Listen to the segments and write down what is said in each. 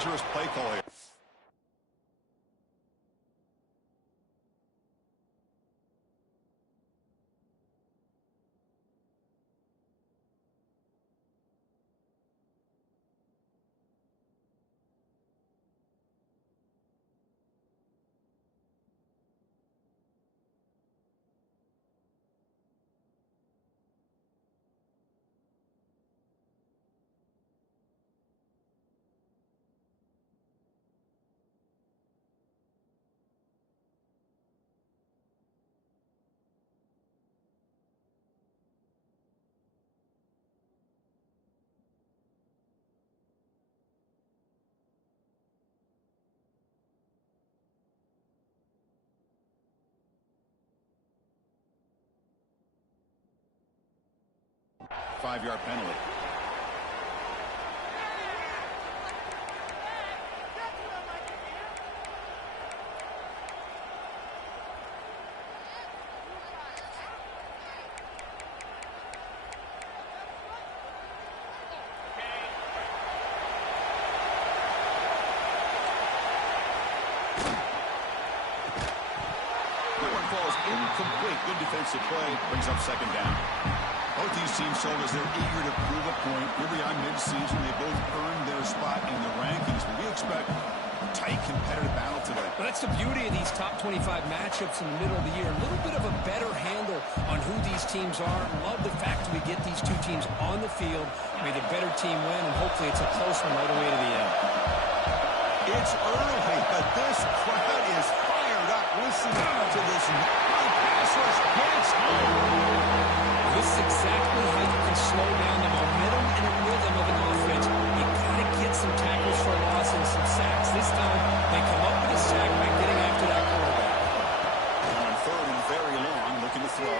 dangerous play call here. Five-yard penalty. That one falls incomplete. Good defensive play. Brings up second down. Both these teams show as they're eager to prove a point. Here we are mid-season. They both earned their spot in the rankings. But we expect a tight, competitive battle today. Well, that's the beauty of these top 25 matchups in the middle of the year. A little bit of a better handle on who these teams are. Love the fact that we get these two teams on the field. May the better team win, and hopefully it's a close one all the way to the end. It's early, but this crowd is fired up. Listen to this pass rush blitz. This is exactly how you can slow down the momentum and a rhythm of an offense. You got to get some tackles for a loss and some sacks. This time, they come up with a sack by getting after that quarterback. On third and very long, looking to throw.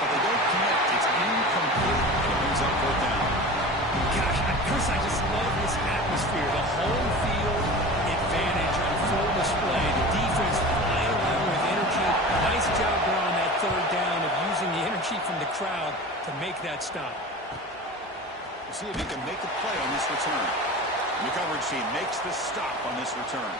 But they don't connect. It's incomplete. And it brings up fourth down. Gosh, Chris, I just love this atmosphere. The home field advantage on full display. The defense flying around with energy. Nice job there on that third down of using the energy from the crowd to make that stop. See if he can make a play on this return. The coverage team makes the stop on this return.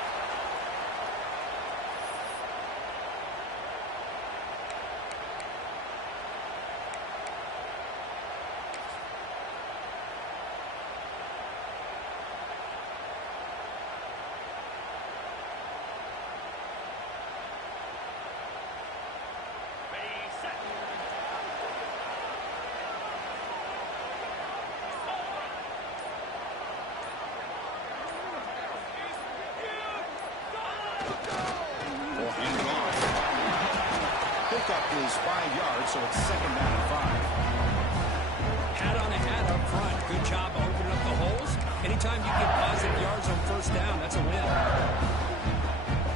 Is 5 yards, so it's second down and 5. Hat on a hat up front. Good job opening up the holes. Anytime you get positive yards on first down, that's a win.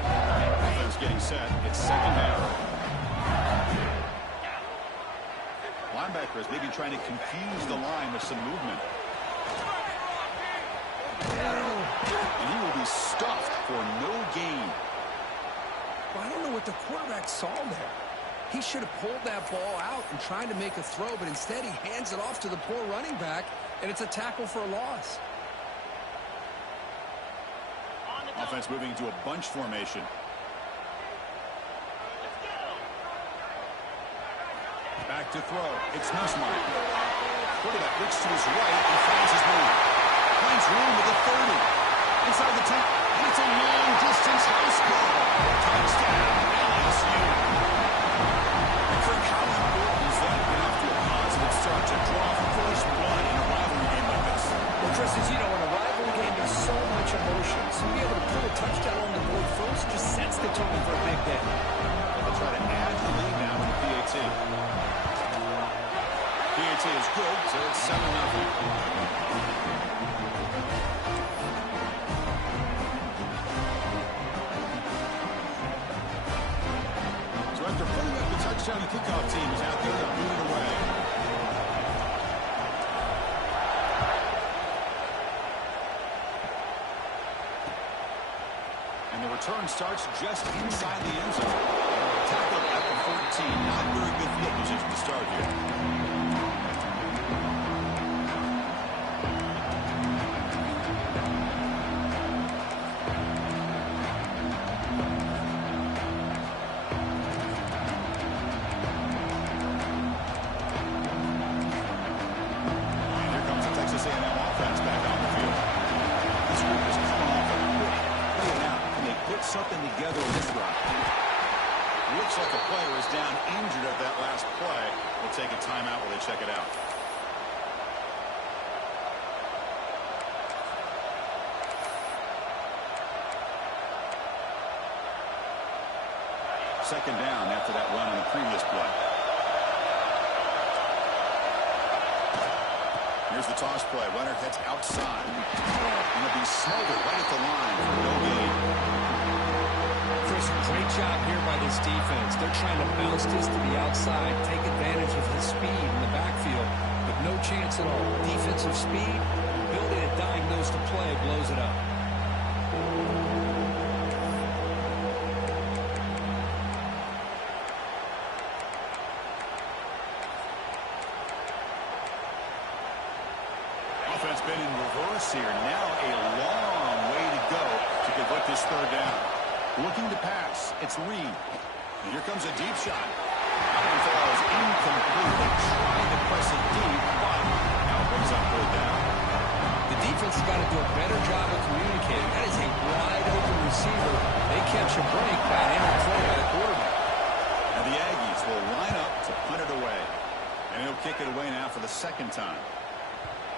Offense getting set. It's second down. Linebackers maybe trying to confuse the line with some movement. And he will be stuffed for no gain. Well, I don't know what the quarterback saw there. He should have pulled that ball out and tried to make a throw, but instead he hands it off to the poor running back, and it's a tackle for a loss. Offense moving into a bunch formation. Back to throw. It's Nussmeyer. Quarterback looks to his right and finds his move. Finds room at the 30. Inside the 10. And it's a long-distance house call. Touchdown, LSU. How important is that to get off to a positive start to draw first blood in a rivalry game like this? Well, Chris, as you know, in a rivalry game, there's so much emotion. So to be able to put a touchdown on the board first just sets the tone for a big day. They'll try to add the lead now with the PAT. PAT is good, so it's 7-0. After putting up the touchdown, the kickoff team is out there to boot it away. And the return starts just inside the end zone. Tackled at the 14. Not very good field position to start here. something together in this drive. Looks like a player is down injured at that last play. We'll take a timeout while they check it out. Second down after that run on the previous play. Here's the toss play. Runner heads outside. Going to be smothered right at the line for no gain. Chris, great job here by this defense. They're trying to bounce this to the outside, take advantage of his speed in the backfield, but no chance at all. Defensive speed, ability to diagnose the play, blows it up. Offense been in reverse here. Now a long way to go to convert this third down. Looking to pass. It's Reed. And here comes a deep shot. That one falls incomplete. They tried to press it deep, but now it brings up third down. The defense has got to do a better job of communicating. That is a wide open receiver. They catch a break by an errant throw by the quarterback. Now the Aggies will line up to punt it away. And he'll kick it away now for the second time.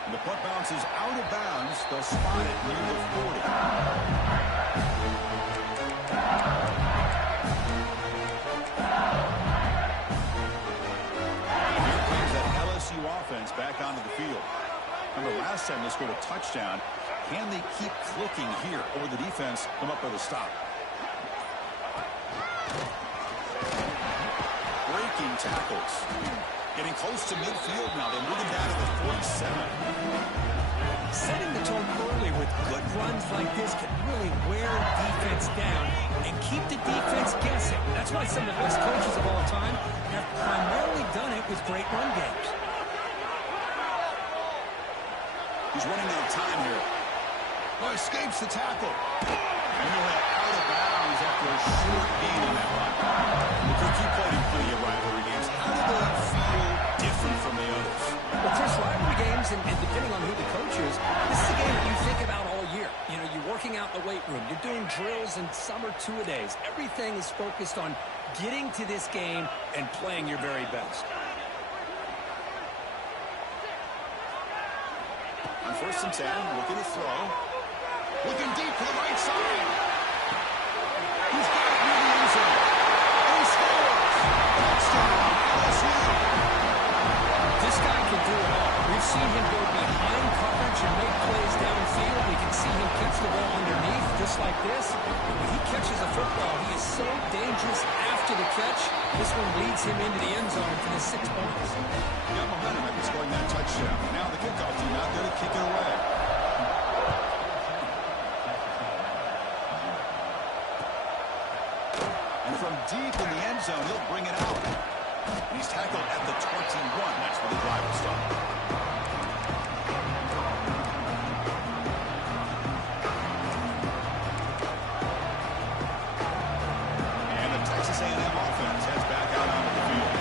And the punt bounces out of bounds. They'll spot it near the 40. Here comes that LSU offense back onto the field. Remember last time they scored a touchdown. Can they keep clicking here, or the defense come up with a stop? Breaking tackles. Getting close to midfield now. They're moving down to the 47. Setting the tone early with good runs like this can really wear defense down and keep the defense guessing. That's why some of the best coaches of all time have primarily done it with great run games. He's running out of time here. Oh, escapes the tackle. And he'll head out of bounds after a short gain on that run. Because you played in plenty of rivalry games. How do they feel different from the others? Well, Chris, rivalry games, and depending on who the coach is, this is a game that you think about all year. You know, you're working out in the weight room. You're doing drills and summer two-a-days. Everything is focused on getting to this game and playing your very best. On 1st and 10, looking to throw. Looking deep to the right side. He's got it near the end zone. And he scores. Touchdown, LSU. This guy can do it all. We've seen him go behind coverage and make plays downfield. We can see him catch the ball underneath, just like this. When he catches a football, he is so dangerous after the catch. This one leads him into the end zone for the 6 points. Got momentum after scoring that touchdown. Now the kickoff team out there to kick it away. And from deep in the end zone, he'll bring it out. And he's tackled at the 21. That's where the drive will stop. And the Texas A&M offense heads back out onto the field.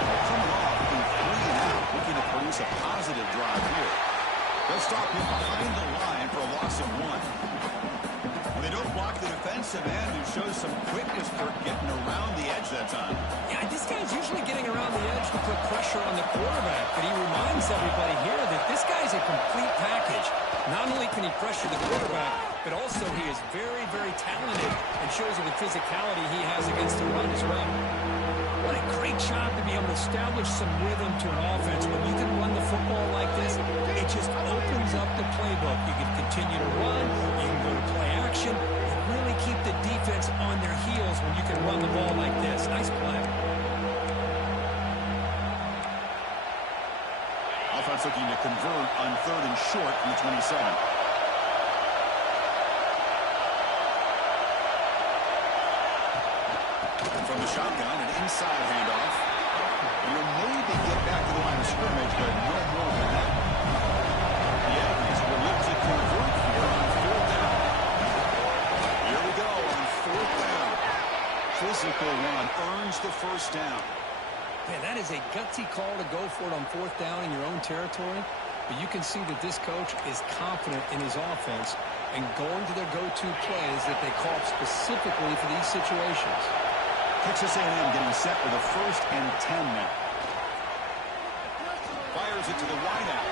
They're coming off a 3-and-out, looking to produce a positive drive here. They'll stop him behind the line for a loss of 1. They don't block the defensive end, who shows some quickness for getting around the edge that time. Yeah, this guy's usually getting around the edge to put pressure on the quarterback, but he reminds everybody here that this guy's a complete package. Not only can he pressure the quarterback, but also he is very, very talented and shows you the physicality he has against the run as well. What a great job to be able to establish some rhythm to an offense. When you can run the football like this, it just opens up the playbook. You can continue to run, you can go to play action, and really keep the defense on their heels when you can run the ball like this. Nice play. Offense looking to convert on 3rd and short from the 27. From the shotgun, an inside handoff. And you'll maybe get back to the line of scrimmage, but no more than that. The Aggies will look to convert here on 4th down. Here we go on 4th down. Physical run earns the 1st down. Man, that is a gutsy call to go for it on 4th down in your own territory. But you can see that this coach is confident in his offense. and going to their go-to plays that they call up specifically for these situations. Texas A&M getting set with a 1st and 10 now. Fires it to the wideout.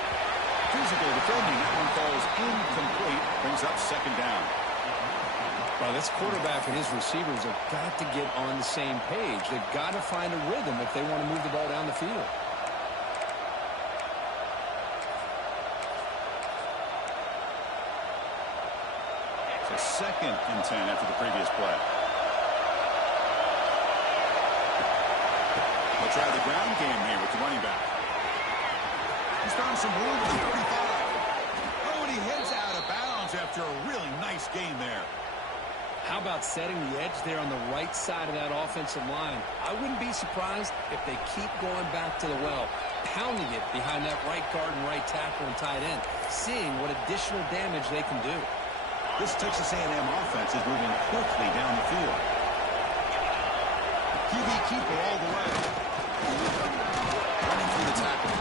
Physical defending. That one falls incomplete. Brings up 2nd down. Well, this quarterback and his receivers have got to get on the same page. They've got to find a rhythm if they want to move the ball down the field. So 2nd and 10 after the previous play. They'll try the ground game here with the running back. He's found some room at the 35. Oh, and he heads out of bounds after a really nice game there. How about setting the edge there on the right side of that offensive line? I wouldn't be surprised if they keep going back to the well, pounding it behind that right guard and right tackle and tight end, seeing what additional damage they can do. This Texas A&M offense is moving quickly down the field. QB keeper all the way. Running through the tackle.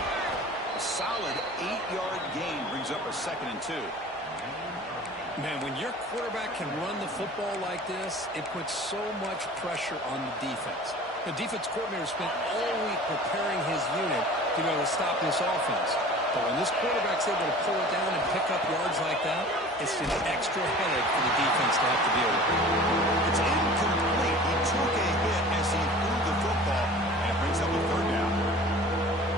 A solid 8-yard gain brings up a 2nd and 2. Man, when your quarterback can run the football like this, it puts so much pressure on the defense. The defense coordinator spent all week preparing his unit to be able to stop this offense. But when this quarterback's able to pull it down and pick up yards like that, it's an extra headache for the defense to have to deal with. It's incomplete. He took a hit as he threw the football, and it brings up a 3rd down.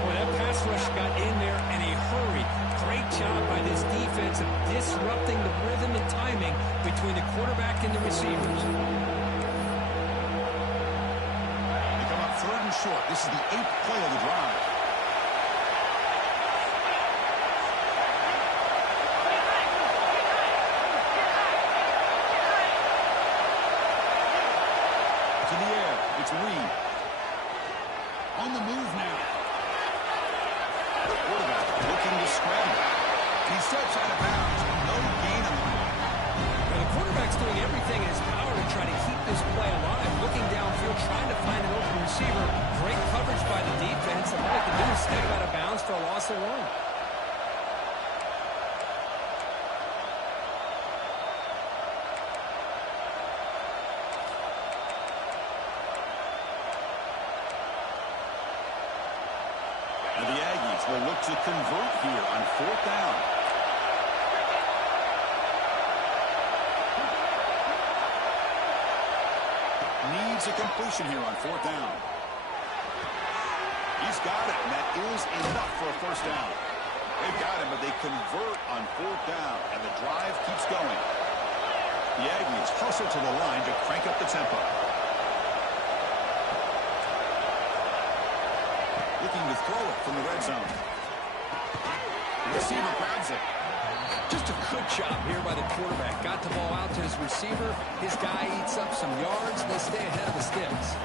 Well, that pass rush got in there in a hurry. Great job by this defense of disrupting the rhythm and timing between the quarterback and the receivers. They come up 3rd and short. This is the 8th play of the drive. To the air. It's Reed. On the move now. The quarterback looking to scramble. He steps out of bounds. No gain on the play. Well, the quarterback's doing everything in his power to try to keep this play alive. Looking downfield, trying to find an open receiver. Great coverage by the defense. And all they can do is step out of bounds for a loss of 1. The Aggies will look to convert here on 4th down. Needs a completion here on 4th down. He's got it, and that is enough for a 1st down. They've got him, but they convert on 4th down, and the drive keeps going. The Aggies hustle to the line to crank up the tempo. Looking to throw it from the red zone. The receiver grabs it. Just a good job here by the quarterback. Got the ball out to his receiver. His guy eats up some yards, and they stay ahead of the sticks.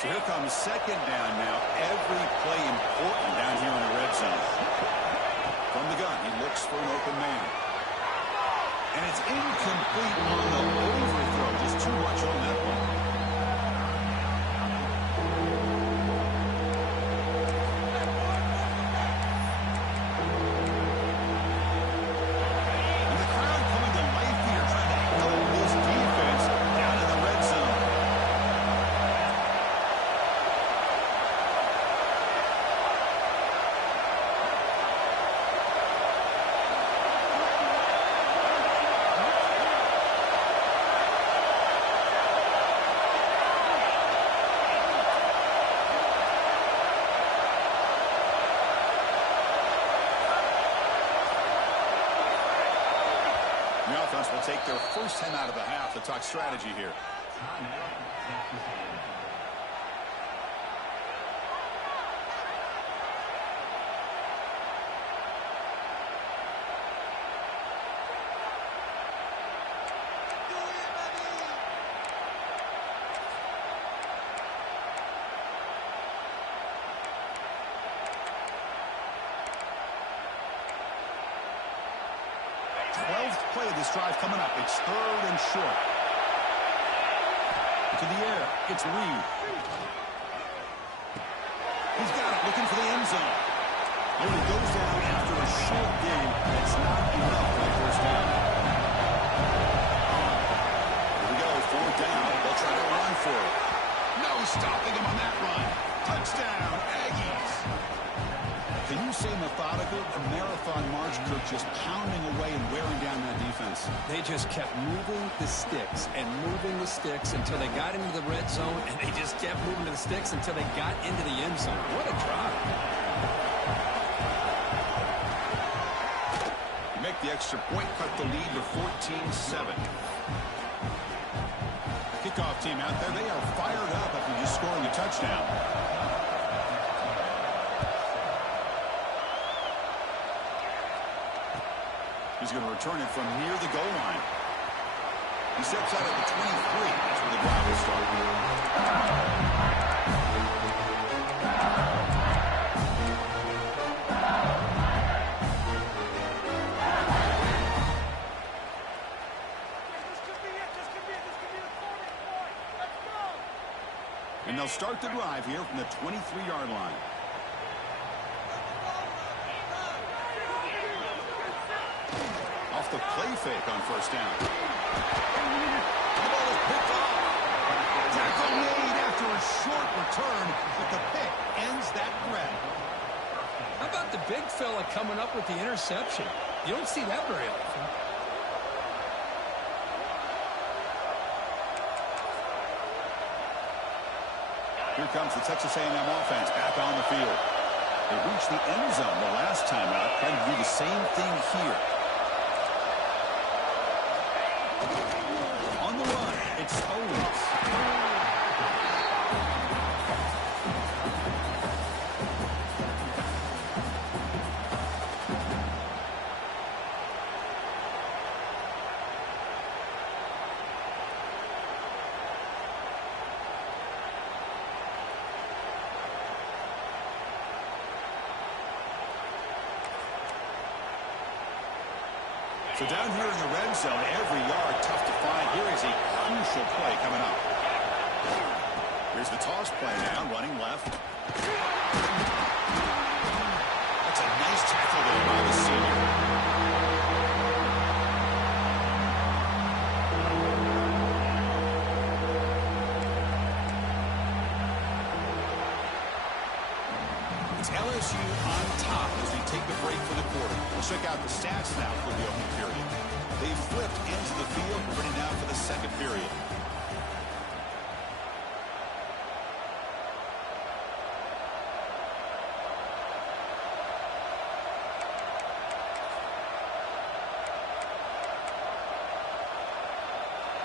So here comes 2nd down now. Every play important down here in the red zone. From the gun, he looks for an open man. And it's incomplete on the overthrow. Just too much on that one. And the crowd coming to life here, trying to help this defense down in the red zone. The offense will take their first 10 out of the half to talk strategy here. of this drive coming up. It's 3rd and short. To the air. It's Reed. He's got it, looking for the end zone. And he goes down after a short game. It's not enough for the first down. Here we go, 4th down. They'll try to run for it. No stopping him on that run. Touchdown, Aggies. Can you say methodical? A marathon march, Kirk, just pounding away and wearing down that defense. They just kept moving the sticks and moving the sticks until they got into the red zone, and they just kept moving the sticks until they got into the end zone. What a drive. Make the extra point, cut the lead to 14-7. Kickoff team out there, they are fired up after just scoring a touchdown. He's going to return it from near the goal line. He steps out at the 23. That's where the drive will start. And they'll start the drive here from the 23-yard line. Off the play fake on 1st down. The ball is picked off. Tackle made after a short return, but the pick ends that threat. How about the big fella coming up with the interception? You don't see that very often. Here comes the Texas A&M offense back on the field. They reached the end zone the last time out, trying to do the same thing here. On the run, it's Owens. So down here in the red zone, every yard tough to find. Here is a crucial play coming up. Here's the toss play now, running left. That's a nice tackle there by the senior. It's LSU on top as we take the break for the quarter. We'll check out the stats now for the opening period. They flipped into the field, ready now for the second period.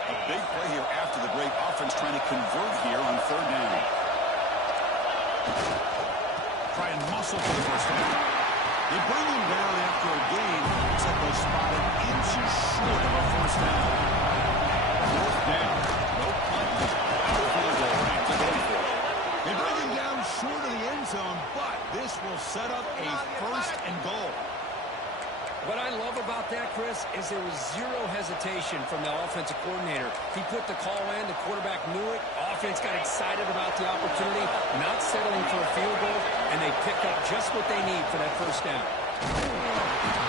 A big play here after the break. Offense trying to convert here on 3rd down. Try and muscle for the first down. They bring him down after a gain, except they're spotted inches short of a first down. 4th down. No punt. Out of field goal range. They bring him down short of the end zone, but this will set up a 1st and goal. What I love about that, Chris, is there was zero hesitation from the offensive coordinator. He put the call in, the quarterback knew it, offense got excited about the opportunity, not settling for a field goal, and they picked up just what they need for that first down.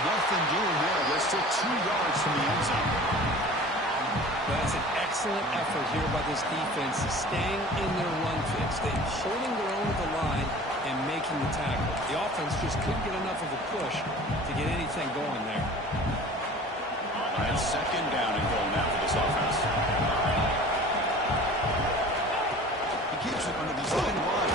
Nothing doing there. They're still 2 yards from the end zone. That's an excellent effort here by this defense, staying in their run fix, then holding their own at the line and making the tackle. The offense just couldn't get enough of a push to get anything going there. All right, 2nd down and goal now for this offense. He keeps it on the design run.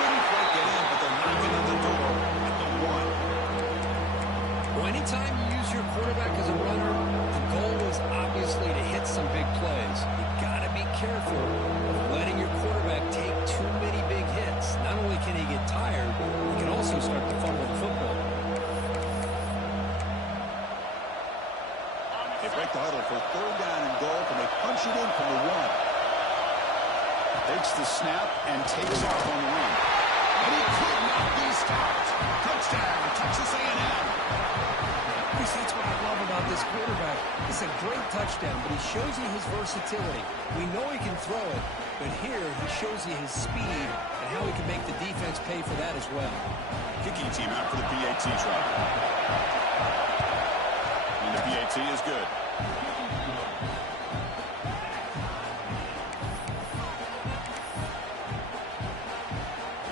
Couldn't quite get in, but they're knocking on the door at the 1. Well, anytime you use your quarterback as a runner, the goal is obviously to hit some big plays. You got to be careful of letting your quarterback take too many big hits. Not only can he get tired, he can also start to fumble the football. They break the huddle for 3rd down and goal. Can they punch it in from the 1? Takes the snap and takes off on the run. And he could not be stopped. Touchdown, Texas A&M. That's what I love about this quarterback. It's a great touchdown, but he shows you his versatility. We know he can throw it, but here he shows you his speed and how he can make the defense pay for that as well. Kicking team out for the PAT try. And the PAT is good.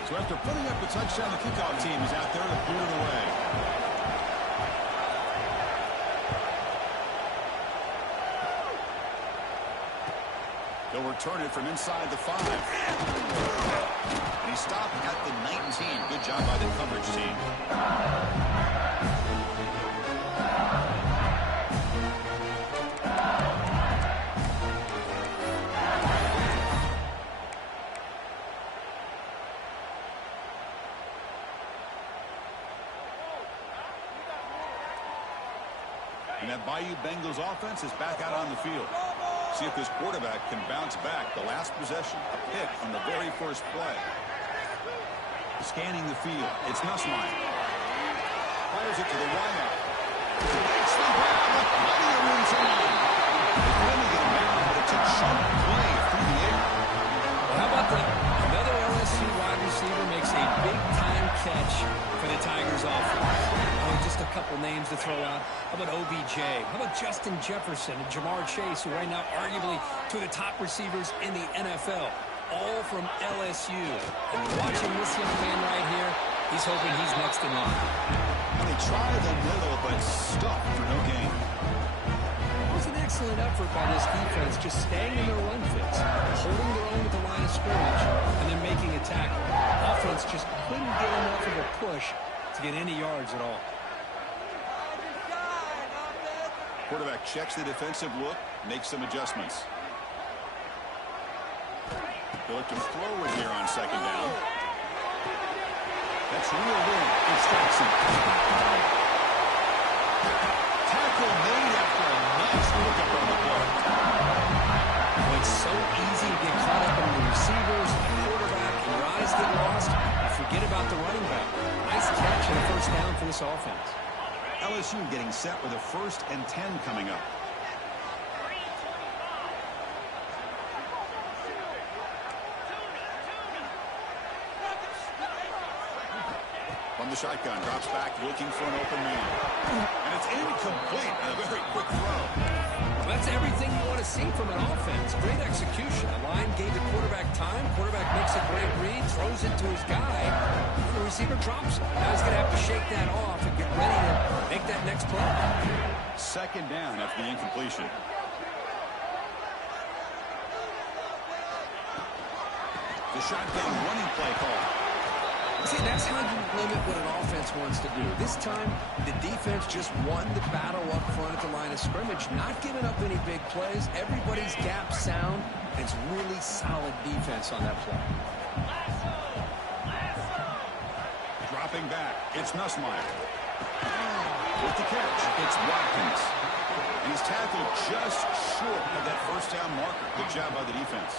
So after putting up the touchdown, the kickoff team is out there to boot it away. They'll return it from inside the 5. And he stopped at the 19. Good job by the coverage team. And that Bayou Bengals offense is back out on the field. See if this quarterback can bounce back. The last possession, a pick on the very first play. Scanning the field. It's Nussmeier. Fires it to the wideout. Makes the grab, but plenty of room to run. They finally get him down, but it's a sharp play through the air. Well, how about that? Another LSU wide receiver makes a big-time catch for the Tigers offense. Oh, just a couple names to throw out. How about OBJ? How about Justin Jefferson and Jamar Chase, who right now arguably two of the top receivers in the NFL, all from LSU. And watching this young man right here, he's hoping he's next in line. They try the middle, but stuck for no gain. It was an excellent effort by this defense, just staying in their run fits, holding their own at the line of scrimmage, and then making a tackle. Offense just couldn't get enough of a push to get any yards at all. Quarterback checks the defensive look, makes some adjustments. They'll look to throw it here on second down. That's real room. It strikes him. Tackle made after a nice look up on the play. Well, it's so easy to get caught up in the receivers, the quarterback, and your eyes get lost. You forget about the running back. Nice catch and a first down for this offense. LSU getting set with a 1st and 10 coming up. From the shotgun, drops back, looking for an open man. And it's incomplete. A very quick throw. Well, that's everything you want to see from an offense. Great execution. The line gave the quarterback time. Quarterback makes a great read, throws it to his guy. The receiver drops it. Now he's going to have to shake that off and get ready to make that next play. Second down after the incompletion. The shotgun running play call. See, that's how you limit what an offense wants to do. This time, the defense just won the battle up front at the line of scrimmage, not giving up any big plays. Everybody's gap sound. It's really solid defense on that play. Dropping back, it's Nussmeier. With the catch, it's Watkins. And he's tackled just short of that first down marker. Good job by the defense.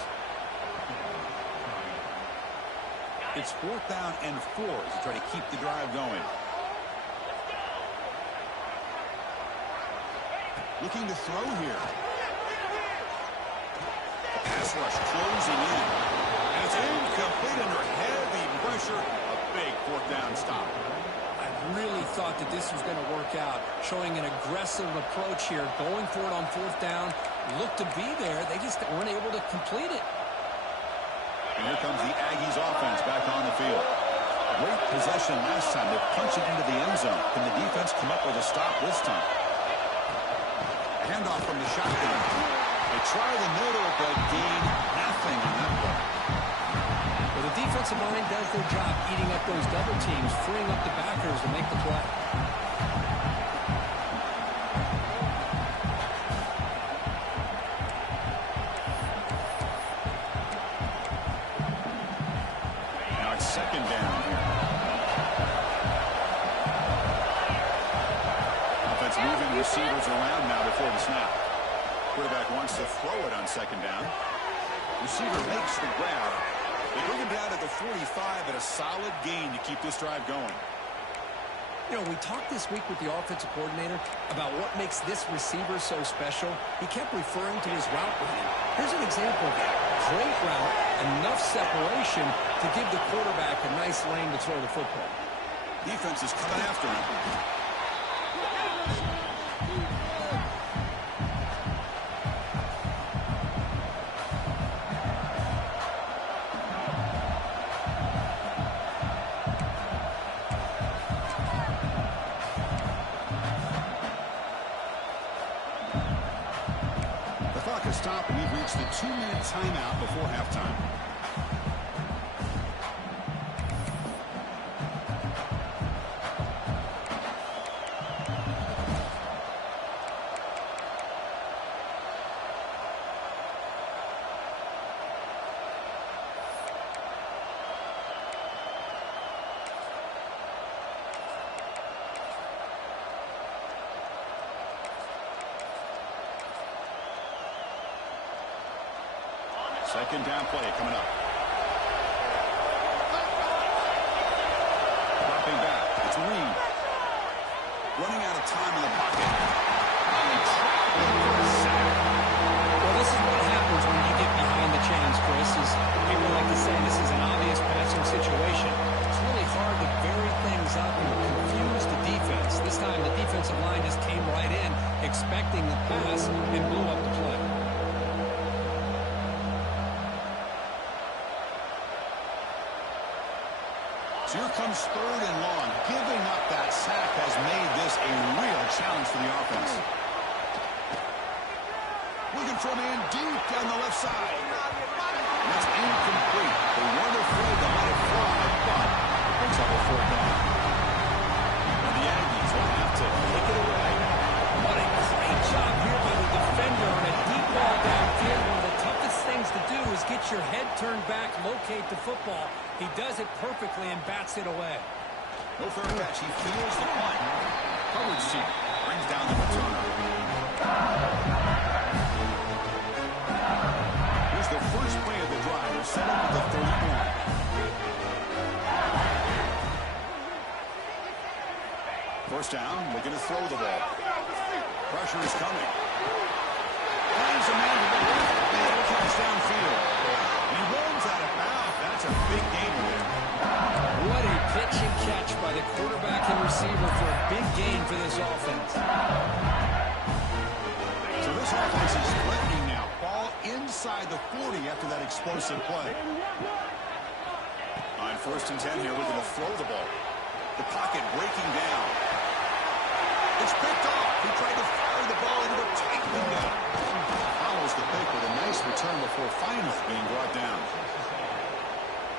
It's 4th down and 4 as they try to keep the drive going. Looking to throw here. Pass rush closing in. And it's incomplete under heavy pressure. A big 4th down stop. I really thought that this was going to work out, showing an aggressive approach here, going for it on 4th down. Looked to be there. They just weren't able to complete it. And here comes the Aggies offense back on the field. Great possession last time. They punched it into the end zone. Can the defense come up with a stop this time? Handoff from the shotgun. They try the middle, but gain nothing on that play. Well, the defensive line does their job eating up those double teams, freeing up the backers to make the play. Second down here. Offense moving receivers around now before the snap. Quarterback wants to throw it on second down. Receiver makes the grab. They bring him down at the 45 at a solid gain to keep this drive going. You know, we talked this week with the offensive coordinator about what makes this receiver so special. He kept referring to his route running. Here's an example of that. Great route, enough separation to give the quarterback a nice lane to throw the football. Defense is coming after him. Stop, and we've reached the 2-minute timeout before halftime. Second down play coming up. Dropping back. It's Reed. Running out of time in the pocket. Well, this is what happens when you get behind the chains, Chris. As people like to say, this is an obvious passing situation. It's really hard to vary things up and confuse the defense. This time the defensive line just came right in, expecting the pass, and blew up the play. So here comes third and long. Giving up that sack has made this a real challenge for the offense. Looking for a man deep down the left side. That's incomplete. They weren't afraid to let it fly, but it brings up a fourth down. And the Aggies will have to take it away. What a great job here by the defender on a deep ball downfield. One of the toughest things to do is get your head turned back, locate the football. He does it perfectly and bats it away. No fair catch. He feels the punt. Coverage seat brings down the returner. Here's the first play of the drive. They're set up at the 31. First down, looking to throw the ball. Pressure is coming. Finds a man to the left. Big catch downfield. He runs out of bounds. That's a big gain there. What a pitch and catch by the quarterback and receiver for a big gain for this offense. So this offense is threatening now. Ball inside the 40 after that explosive play. On first and 10 here, we're going to throw the ball. The pocket breaking down. It's picked off. He tried to fire the ball into a tight window. Follows the pick with a nice return before finally being brought down.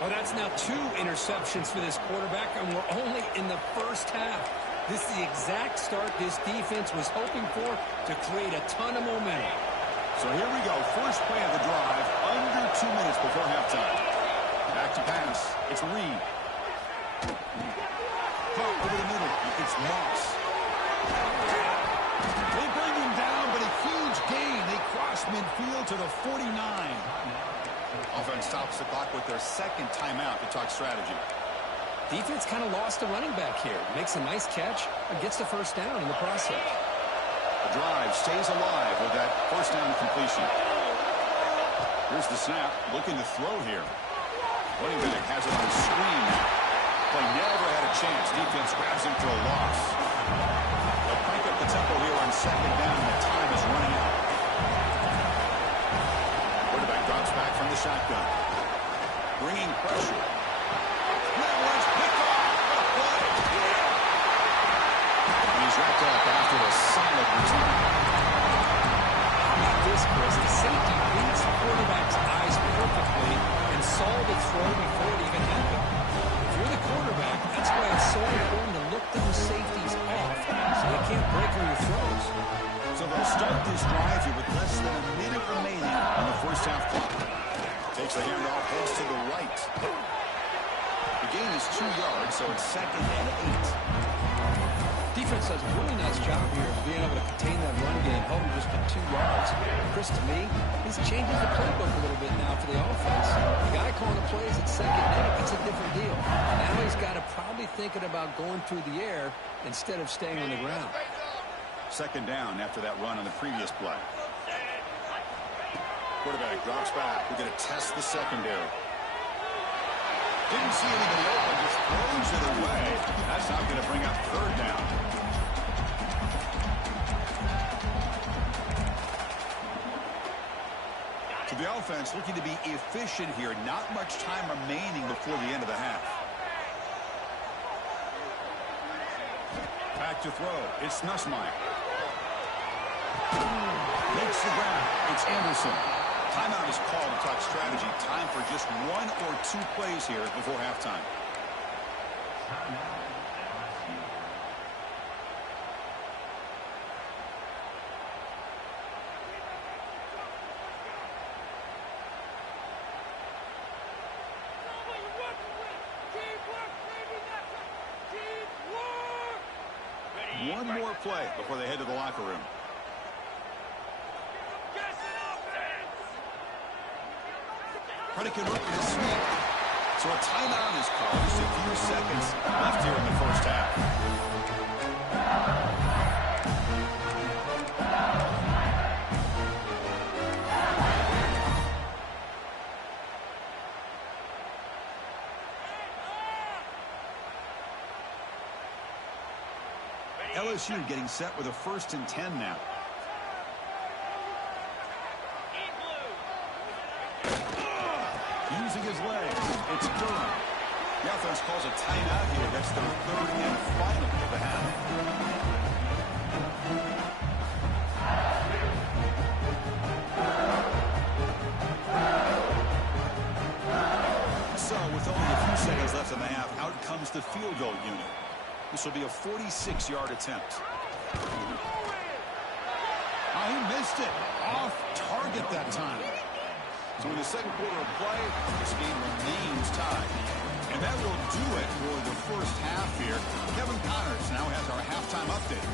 Well, that's now 2 interceptions for this quarterback, and we're only in the first half. This is the exact start this defense was hoping for to create a ton of momentum. So here we go. First play of the drive, under 2 minutes before halftime. Back to pass. It's Reed. Pump over the middle. It's Moss. They bring him down, but a huge gain. They cross midfield to the 49. Offense stops the clock with their second timeout to talk strategy. Defense kind of lost a running back here. Makes a nice catch and gets the first down in the process. The drive stays alive with that first down completion. Here's the snap. Looking to throw here. Running back has it on the screen. Play never had a chance. Defense grabs him for a loss. They'll crank up the tempo here on second down. The time is running out. Quarterback drops back from the shotgun. Bringing pressure. That was picked off. What a play. And he's wrapped up after a solid return. How about this, Chris? The safety reads the quarterback's eyes perfectly and saw the throw before it even happened. If you're the quarterback, that's why it's so important to look those safeties off so they can't break on your throws. So they'll start this drive here with less than a minute remaining on the first half clock. Takes the handoff, heads to the right. The gain is 2 yards, so it's second and 8. defense does a really nice job here of being able to contain that run game, hold them just to 2 yards. Chris, to me, this changes the playbook a little bit now for the offense. The guy calling the plays at second down, that's a different deal. Now he's got to probably thinking about going through the air instead of staying on the ground. Second down after that run on the previous play. Quarterback drops back. We're going to test the secondary. Didn't see anybody open, just throws it away. That's not going to bring up third down. So the offense looking to be efficient here. Not much time remaining before the end of the half. Back to throw. It's Nussmeier. Makes the grab. It's Anderson. Timeout is called to talk strategy. Time for just 1 or 2 plays here before halftime. One more play before they head to the locker room. Predicate look at the sweep. So a timeout is called. Just a few seconds left here in the first half. LSU getting set with a 1st and 10 now. Using his legs, it's Durham. The offense calls a timeout here. That's their 3rd and final of the half. So with only a few seconds left in the half, out comes the field goal unit. This will be a 46-yard attempt. Oh, he missed it. Off target that time. So in the second quarter of play, this game remains tied. And that will do it for the first half here. Kevin Connors now has our halftime update.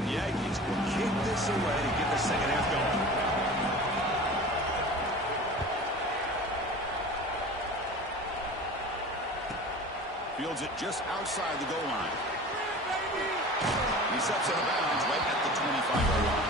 The Yankees will kick this away to get the second half going. Fields it just outside the goal line. He steps out of bounds right at the 25-yard line.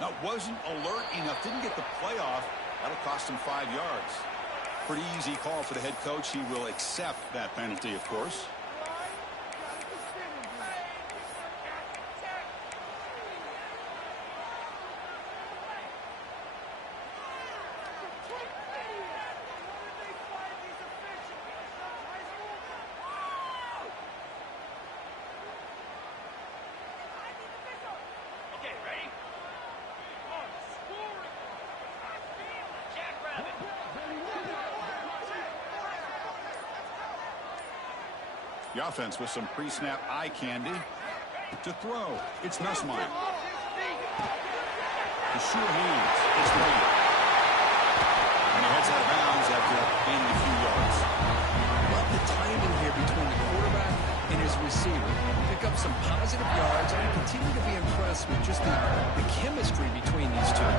Now, wasn't alert enough, didn't get the playoff. That'll cost him 5 yards. Pretty easy call for the head coach. He will accept that penalty, of course. The offense with some pre-snap eye candy. To throw, it's Nussmeier. The sure hands, it's late. And he heads out of bounds after gaining a few yards. Love the timing here between the quarterback and his receiver. Pick up some positive yards and continue to be impressed with just the chemistry between these two.